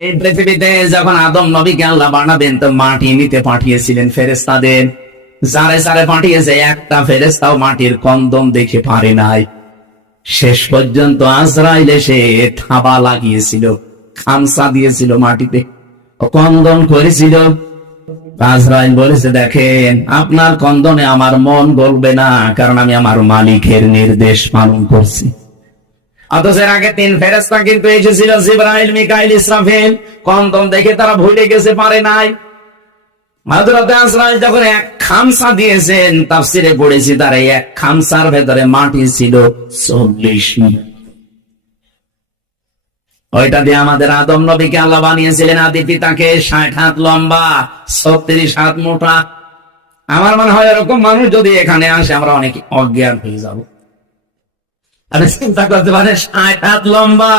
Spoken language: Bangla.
এই পৃথিবীতে যখন আদম নবীকে আল্লাহ বানাবেন তো মাটি নিতে পাঠিয়েছিলেন ফেরেশতাদের, যারে যারে পাঠিয়েছে একটা ফেরেশতাও মাটির কন্দম দেখে পারে নাই। শেষ পর্যন্ত আজরাইল এসে থাবা লাগিয়েছিল, খামসা দিয়েছিল মাটিতে, কন্দন করেছিল। আজরাইল বলেছে, দেখেন আপনার কন্দনে আমার মন গলবে না, কারণ আমি আমার মালিকের নির্দেশ পালন করছি। অথচ এর আগে 3 ফেরেশতা কিন্তু এসেছিল, জিবরাইল, মিকাইল, ইসরাফিল, কন্দম দেখে তারা ভুলে গেছে, পারে নাই। হযরত আজরাইল যখন এক খামসা দিয়েছেন, তাফসিরে পড়েছি তার এই এক খামসার ভেতরে মাটি ছিল 40 মিটার। ওইটা দিয়ে আমাদের আদম নবীকে আল্লাহ বানিয়েছিলেন। আদি পিতাকে 60 হাত লম্বা, 36 হাত মোটা। আমার মনে হয় এরকম মানুষ যদি এখানে আসে আমরা অনেক অজ্ঞান হয়ে যাব। আপনি চিন্তা করতে পারেন, 60 হাত লম্বা,